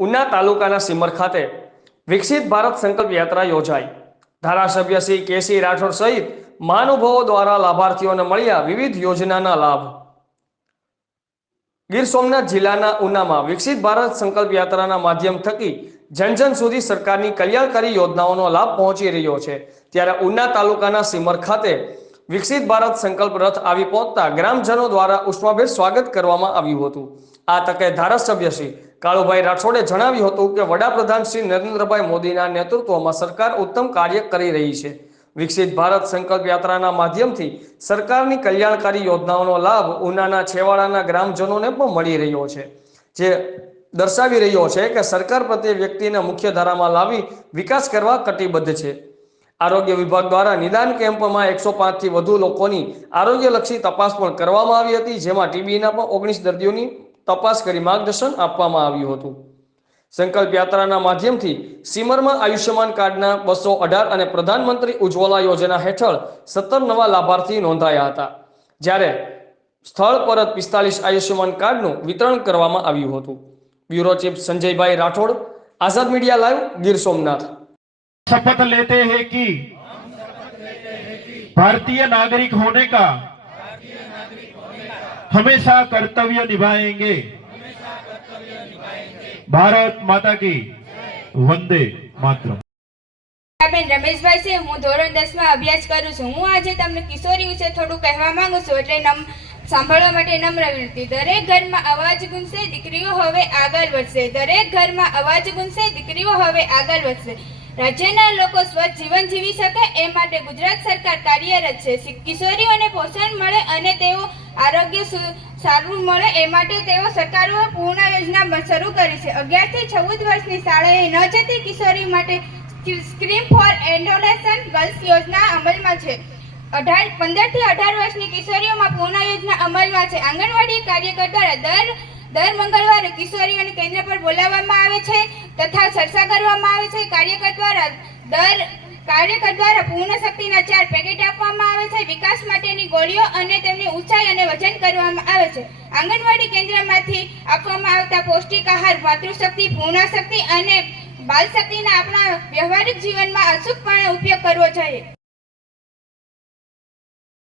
ઉના તાલુકાના સિમર ખાતે વિકસિત ભારત સંકલ્પ યાત્રા યોજાઈ. ધારાસભ્ય શ્રી કેસી રાઠોડ સહિત મહાનુભાવો દ્વારા લાભાર્થીઓને મળ્યા વિવિધ યોજનાના લાભ. ગીર સોમનાથ જિલ્લાના ઉનામાં વિકસિત ભારત સંકલ્પ યાત્રાના માધ્યમ થકી જનજન સુધી સરકારની કલ્યાણકારી યોજનાઓનો લાભ પહોંચી રહ્યો છે. ત્યારે ઉના તાલુકાના સિમર ખાતે વિકસિત ભારત સંકલ્પ રથ આવી પહોંચતા ગ્રામજનો દ્વારા ઉષ્માભેર સ્વાગત કરવામાં આવ્યું હતું. આ તકે ધારાસભ્ય શ્રી કાળુભાઈ રાઠોડે જણાવ્યું હતું કે વડાપ્રધાન શ્રી નરેન્દ્રભાઈ મોદીના નેતૃત્વમાં સરકાર ઉત્તમ કાર્ય કરી રહી છે. વિકસિત ભારત સંકલ્પ યાત્રાના માધ્યમથી સરકારની કલ્યાણકારી યોજનાઓનો લાભ ઉનાના છેવાડાના ગ્રામજનોને પણ મળી રહ્યો છે. જે દર્શાવી રહ્યો છે કે સરકાર પ્રત્યે વ્યક્તિને મુખ્ય ધારામાં લાવી વિકાસ કરવા કટિબદ્ધ છે. આરોગ્ય વિભાગ દ્વારા નિદાન કેમ્પમાં એકસો પાંચથી વધુ લોકોની આરોગ્યલક્ષી તપાસ પણ કરવામાં આવી હતી, જેમાં ટીબીના પણ ઓગણીસ દર્દીઓની તપાસ કરી માર્ગદર્શન આપવામાં આવ્યું હતું સંકલ્પ યાત્રાના માધ્યમથી સીમરમાં આયુષ્યમાન કાર્ડના બસો અઢાર અને પ્રધાનમંત્રી ઉજ્જવલા યોજના હેઠળ સત્તર નવા લાભાર્થી નોંધાયા હતા જ્યારે સ્થળ પર જ પિસ્તાલીસ આયુષ્યમાન કાર્ડનું વિતરણ કરવામાં આવ્યું હતું bureau chief Sanjaybhai Rathod Azad media live Gir Somnath शपथ लेते हैं कि भारतीय नागरिक होने का हमेशा कर्तव्य निभाएंगे भारत माता की वंदे मातरम બેન રમેશભાઈ છે હું ધોરણ દસમાં અભ્યાસ કરું છું હું આજે તમને કિશોરી વિશે થોડું કહેવા માંગુ છું એટલે નમ સાંભળવા માટે નમ્ર વિનંતી દરેક ઘરમાં અવાજ ગુંજશે દીકરીઓ હવે આગળ વધશે દરેક ઘરમાં અવાજ ગુંજશે દીકરીઓ હવે આગળ વધશે રાજ્યના લોકો સ્વચ્છ જીવન જીવી શકે એ માટે ગુજરાત સરકાર કાર્યરત છે. કિશોરીઓને પોષણ મળે અને તેઓ આરોગ્ય સારું મળે એ માટે તેઓ સરકારોએ પૂર્ણ યોજના શરૂ કરી છે. અગિયારથી ચૌદ વર્ષની શાળાએ ન જતી કિશોરી માટે સ્ક્રીન ફોર એડોલેસન્ટ ગર્લ્સ યોજના અમલમાં છે. અઢાર, પંદરથી અઢાર વર્ષની કિશોરીઓમાં પૂર્ણ યોજના અમલમાં છે. આંગણવાડી કાર્યકર દ્વારા દર દર મંગળવારે કિશોરીઓને કેન્દ્ર પર બોલાવવામાં આવે છે તથા ચર્ચા કરવામાં આવે છે. કાર્યકર દ્વારા દર કાર્યકર દ્વારા પૂર્ણ શક્તિના ચાર પેકેટ આપવામાં આવે છે. વિકાસ માટેની ગોળીઓ અને તેમની ઊંચાઈ અને વજન કરવામાં આવે છે. આંગણવાડી કેન્દ્રમાંથી આપવામાં આવતા પૌષ્ટિક આહાર, માતૃશક્તિ પૂર્ણ શક્તિ અને બાલ શક્તિના આપણા વ્યવહારિક જીવનમાં અચૂકપણે ઉપયોગ કરવો જોઈએ.